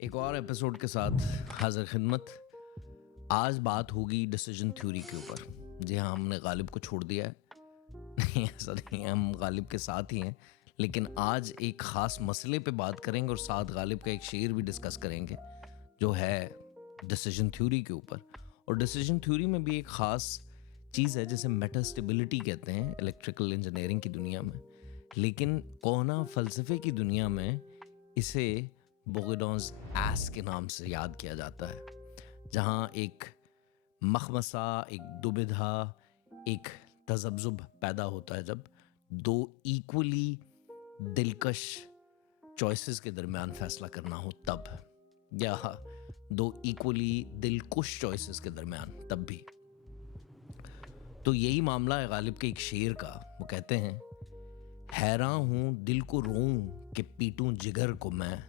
एक और एपिसोड के साथ हाजिर खिदमत। आज बात होगी डिसीजन थ्योरी के ऊपर। जी हाँ, हमने गालिब को छोड़ दिया है। नहीं, ऐसा नहीं है, हम गालिब के साथ ही हैं। लेकिन आज एक ख़ास मसले पे बात करेंगे और साथ गालिब का एक शेर भी डिस्कस करेंगे जो है डिसीजन थ्योरी के ऊपर। और डिसीजन थ्योरी में भी एक ख़ास चीज़ है जिसे मेटास्टेबिलिटी कहते हैं इलेक्ट्रिकल इंजीनियरिंग की दुनिया में। लेकिन कोना फ़लसफ़े की दुनिया में इसे बोगोडॉन्स एस के नाम से याद किया जाता है, जहाँ एक मखमसा, एक दुविधा, एक तज़ब्ज़ुब पैदा होता है जब दो इक्वली दिलकश चॉइसेस के दरमियान फ़ैसला करना हो तब, या दो इक्वली दिलकुश चॉइसेस के दरमियान तब भी। तो यही मामला है गालिब के एक शेर का। वो कहते हैं, हैरान हूँ दिल को रोऊं कि पीटूं जिगर को मैं,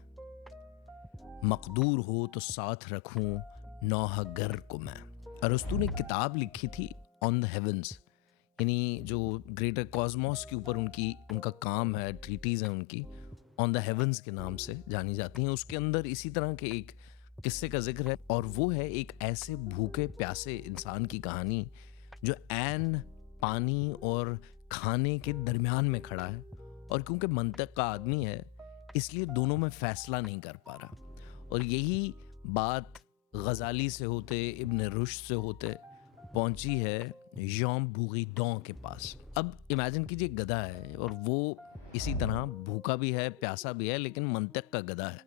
मकदूर हो तो साथ रखूं नौहगर को मैं। अरस्तु ने किताब लिखी थी ऑन द हेवंस, यानी जो ग्रेटर कॉस्मोस के ऊपर उनका काम है, ट्रीटीज है उनकी, ऑन द हेवंस के नाम से जानी जाती हैं। उसके अंदर इसी तरह के एक किस्से का जिक्र है, और वो है एक ऐसे भूखे प्यासे इंसान की कहानी जो ऐन पानी और खाने के दरमियान में खड़ा है, और क्योंकि मंतक का आदमी है इसलिए दोनों में फैसला नहीं कर पा रहा। और यही बात गजाली से होते, इब्न रुश्द से होते पहुंची है जॉन बुगिडॉन के पास। अब इमेजिन कीजिए, गधा है और वो इसी तरह भूखा भी है, प्यासा भी है, लेकिन मंतक का गधा है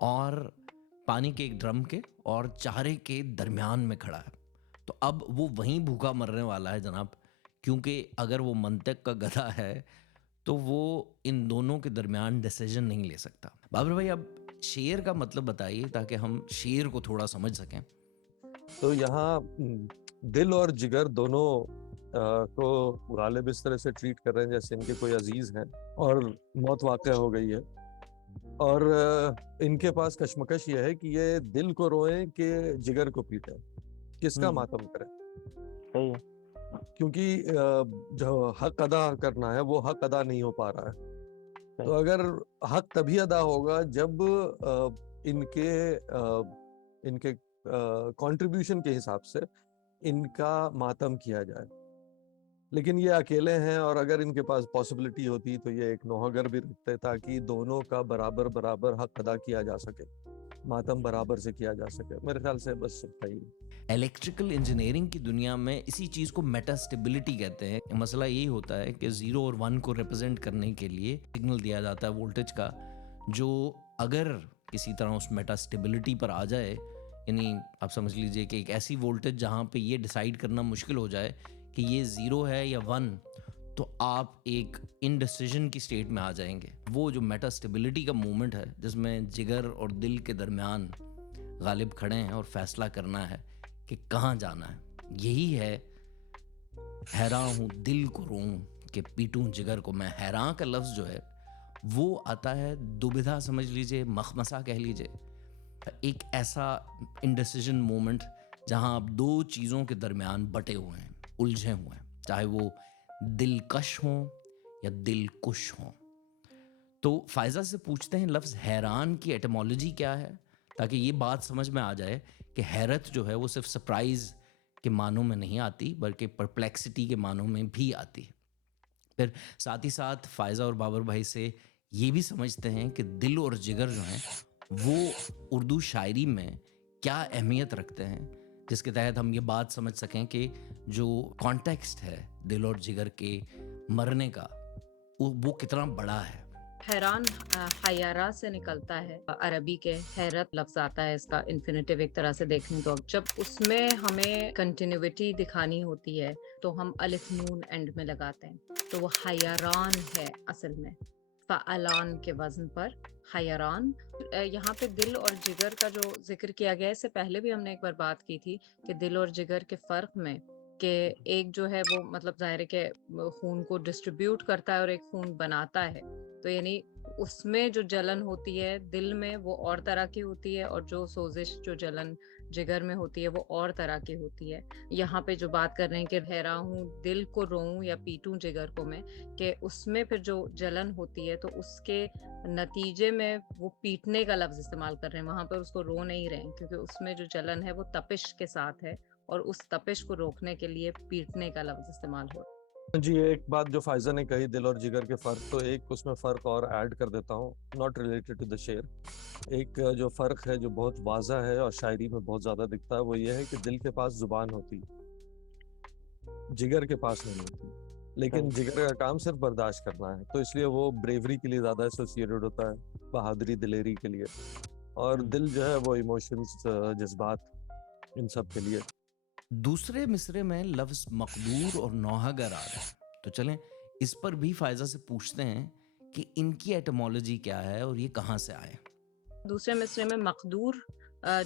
और पानी के एक ड्रम के और चारे के दरमियान में खड़ा है। तो अब वो वहीं भूखा मरने वाला है जनाब, क्योंकि अगर वो मंतक का गधा है तो वो इन दोनों के दरमियान डिसीजन नहीं ले सकता। बाबर भाई, अब शेर का मतलब बताइए ताकि हम शेर को थोड़ा समझ सकें। तो यहाँ दिल और जिगर दोनों को गालिब इस तरह से ट्रीट कर रहे हैं जैसे इनके कोई अजीज हैं और मौत वाक़या हो गई है, और इनके पास कशमकश ये है कि ये दिल को रोएं कि जिगर को पीटें, किसका मातम करें। सही है। क्योंकि जो हक अदा करना है वो हक अदा नहीं हो पा रहा है। तो अगर हक तभी अदा होगा जब इनके इनके कंट्रीब्यूशन के हिसाब से इनका मातम किया जाए। लेकिन ये अकेले हैं, और अगर इनके पास पॉसिबिलिटी होती तो ये एक नौहगर भी रखते ताकि दोनों का बराबर बराबर हक अदा किया जा सके, मातम बराबर से किया जा सके। मेरे ख्याल से बस सही। इलेक्ट्रिकल इंजीनियरिंग की दुनिया में इसी चीज़ को मेटास्टेबिलिटी कहते हैं। मसला यही होता है कि 0 और 1 को रिप्रेजेंट करने के लिए सिग्नल दिया जाता है वोल्टेज का, जो अगर किसी तरह उस मेटास्टेबिलिटी पर आ जाए, यानी आप समझ लीजिए कि एक ऐसी वोल्टेज जहाँ पे ये डिसाइड करना मुश्किल हो जाए कि ये 0 है या 1, तो आप एक इनडिसीजन की स्टेट में आ जाएंगे। वो जो मेटास्टेबिलिटी का मूवमेंट है जिसमें जिगर और दिल के दरमियान गालिब खड़े हैं और फैसला करना है कि कहाँ जाना है, यही है हैरान हूँ दिल को रोऊं कि पीटूं जिगर को मैं। हैरान का लफ्ज़ जो है वो आता है दुविधा, समझ लीजिए, मखमसा कह लीजिए, एक ऐसा इंडिसीजन मोमेंट जहां आप दो चीज़ों के दरमियान बटे हुए हैं, उलझे हुए हैं, चाहे वो दिलकश हों या दिलकुश हों। तो फायजा से पूछते हैं, लफ्ज़ हैरान की एटमोलॉजी क्या है, ताकि ये बात समझ में आ जाए कि हैरत जो है वो सिर्फ सरप्राइज के मानों में नहीं आती बल्कि परप्लेक्सिटी के मानों में भी आती है। फिर साथ ही साथ फायजा और बाबर भाई से ये भी समझते हैं कि दिल और जिगर जो हैं वो उर्दू शायरी में क्या अहमियत रखते हैं, जिसके तहत हम ये बात समझ सकें कि जो कॉन्टेक्स्ट है दिल और जिगर के मरने का वो कितना बड़ा है। हैरान हयारा से निकलता है, अरबी के हैरत लफ्ज आता है, इसका इन्फिनेटिव एक तरह से देखें तो जब उसमें हमें कंटिन्यूटी दिखानी होती है तो हम अलिफ नून एंड में लगाते हैं, तो वो हयारान है असल में, फ़अलान के वजन पर हयारान। यहाँ पे दिल और जिगर का जो जिक्र किया गया है, इससे पहले भी हमने एक बार बात की थी कि दिल और जिगर के फर्क में कि एक जो है वो मतलब जाहिर है कि खून को डिस्ट्रीब्यूट करता है और एक खून बनाता है। तो यानी اس میں جو جلن ہوتی ہے دل میں وہ اور طرح کی ہوتی ہے، اور جو سوزش جو جلن جگر میں ہوتی ہے وہ اور طرح کی ہوتی ہے. یہاں پہ جو بات کر رہے ہیں کہ ٹھہرا ہوں دل کو روؤں یا پیٹوں جگر کو میں، کہ اس میں پھر جو جلن ہوتی ہے تو اس کے نتیجے میں وہ پیٹنے کا لفظ استعمال کر رہے ہیں، وہاں پر اس کو رو نہیں رہے ہیں، کیونکہ اس میں جو جلن ہے وہ تپش کے ساتھ ہے، اور اس تپش کو روکنے کے لیے پیٹنے کا لفظ استعمال ہو رہا ہے. جی ایک بات جو فائزہ نے کہی دل اور جگر کے فرق، تو ایک اس میں فرق اور ایڈ کر دیتا ہوں، ناٹ ریلیٹڈ ٹو دا شعر. ایک جو فرق ہے جو بہت واضح ہے اور شاعری میں بہت زیادہ دکھتا ہے، وہ یہ ہے کہ دل کے پاس زبان ہوتی، جگر کے پاس نہیں ہوتی. لیکن جگر کا کام صرف برداشت کرنا ہے، تو اس لیے وہ بریوری کے لیے زیادہ ایسوسیٹڈ ہوتا ہے، بہادری دلیری کے لیے. اور دل جو ہے وہ ایموشنز، جذبات، ان سب کے لیے. دوسرے مصرے میں لفظ مقدور اور نوحگر آ رہا ہے، تو چلیں اس پر بھی فائزہ سے پوچھتے ہیں کہ ان کی ایٹمالوجی کیا ہے اور یہ کہاں سے آئے. دوسرے مصرے میں مقدور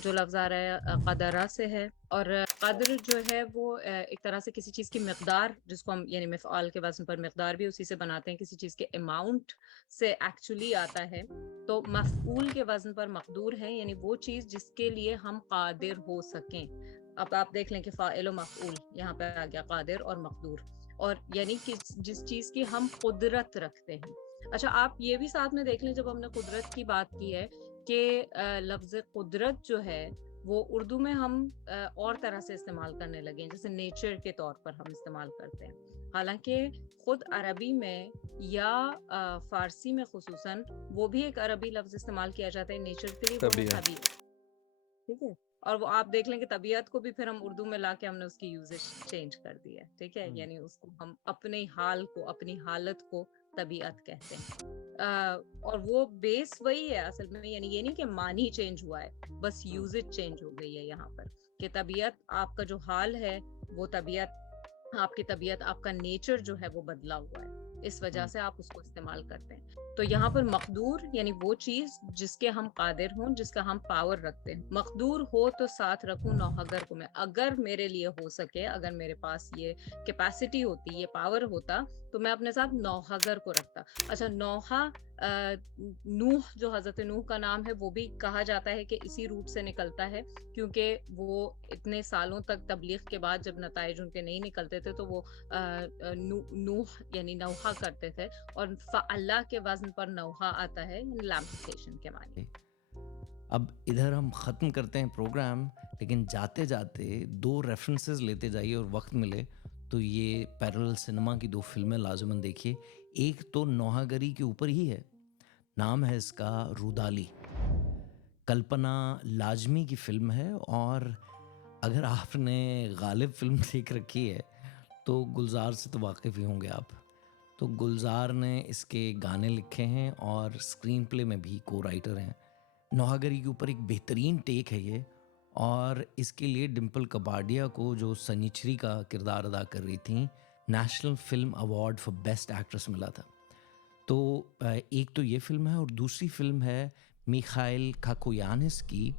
جو لفظ آ رہا ہے قدرہ سے ہے، اور قدر جو ہے وہ ایک طرح سے کسی چیز کی مقدار، جس کو ہم یعنی مفعال کے وزن پر مقدار بھی اسی سے بناتے ہیں، کسی چیز کے اماؤنٹ سے ایکچولی آتا ہے. تو مفعول کے وزن پر مقدور ہے، یعنی وہ چیز جس کے لیے ہم قادر ہو سکیں. اب آپ دیکھ لیں کہ فاعل و مفعول یہاں پہ آ گیا، قادر اور مقدور، اور یعنی کہ جس چیز کی ہم قدرت رکھتے ہیں. اچھا آپ یہ بھی ساتھ میں دیکھ لیں، جب ہم نے قدرت کی بات کی ہے کہ لفظ قدرت جو ہے وہ اردو میں ہم اور طرح سے استعمال کرنے لگے ہیں، جیسے نیچر کے طور پر ہم استعمال کرتے ہیں. حالانکہ خود عربی میں یا فارسی میں خصوصاً وہ بھی ایک عربی لفظ استعمال کیا جاتا ہے نیچر کے لیے، وہ ہے طبیعت. ٹھیک ہے، اور وہ آپ دیکھ لیں کہ طبیعت کو بھی پھر ہم اردو میں لا کے ہم نے اس کی یوزش چینج کر دی ہے. ٹھیک ہے، یعنی اس کو ہم اپنے حال کو، اپنی حالت کو طبیعت کہتے ہیں. اور وہ بیس وہی ہے اصل میں، یعنی یہ نہیں کہ معنی چینج ہوا ہے، بس یوزج چینج ہو گئی ہے یہاں پر، کہ طبیعت آپ کا جو حال ہے وہ طبیعت، آپ کی طبیعت، آپ کا نیچر جو ہے وہ بدلا ہوا ہے، اس وجہ سے آپ اس کو استعمال کرتے ہیں. تو یہاں پر مقدور یعنی وہ چیز جس کے ہم قادر ہوں، جس کا ہم پاور رکھتے ہیں. مقدور ہو تو ساتھ رکھوں نوحگر کو میں، اگر میرے لیے ہو سکے، اگر میرے پاس یہ کیپیسٹی ہوتی، یہ پاور ہوتا، تو میں اپنے ساتھ نوحگر کو رکھتا. اچھا نوحہ، نوح جو حضرت نوح کا نام ہے، وہ بھی کہا جاتا ہے کہ اسی روٹ سے نکلتا ہے، کیونکہ وہ اتنے سالوں تک تبلیغ کے بعد جب نتائج ان کے نہیں نکلتے تھے تو وہ نوح یعنی نوحہ کرتے تھے، اور اللہ کے وزن پر نوحہ آتا ہے لیمپٹیشن کے معنی. اب ادھر ہم ختم کرتے ہیں پروگرام، لیکن جاتے جاتے 2 ریفرنسز لیتے جائیے، اور وقت ملے تو یہ پیرل سنیما کی 2 فلمیں لازماً دیکھیے. ایک تو نوحہ گری کے اوپر ہی ہے، نام ہے اس کا رودالی، کلپنا لاجمی کی فلم ہے. اور اگر آپ نے غالب فلم دیکھ رکھی ہے تو گلزار سے تو واقف ہی ہوں گے آپ. تو گلزار نے اس کے گانے لکھے ہیں اور اسکرین پلے میں بھی کو رائٹر ہیں. نوحہ گری کے اوپر ایک بہترین ٹیک ہے یہ، اور اس کے لیے ڈمپل کپاڈیا کو، جو سنیچری کا کردار ادا کر رہی تھیں، national film award for best actress ملا تھا. تو ایک تو یہ فلم ہے، اور دوسری فلم ہے میخائل کھاکویانس کی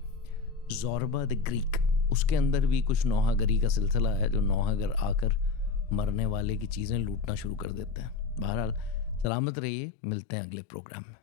زوربا دی گریک. اس کے اندر بھی کچھ نوحہ گری کا سلسلہ ہے، جو نوحہ گر آ کر مرنے والے کی چیزیں لوٹنا شروع کر دیتے ہیں. بہرحال سلامت رہیے، ملتے ہیں اگلے پروگرام میں.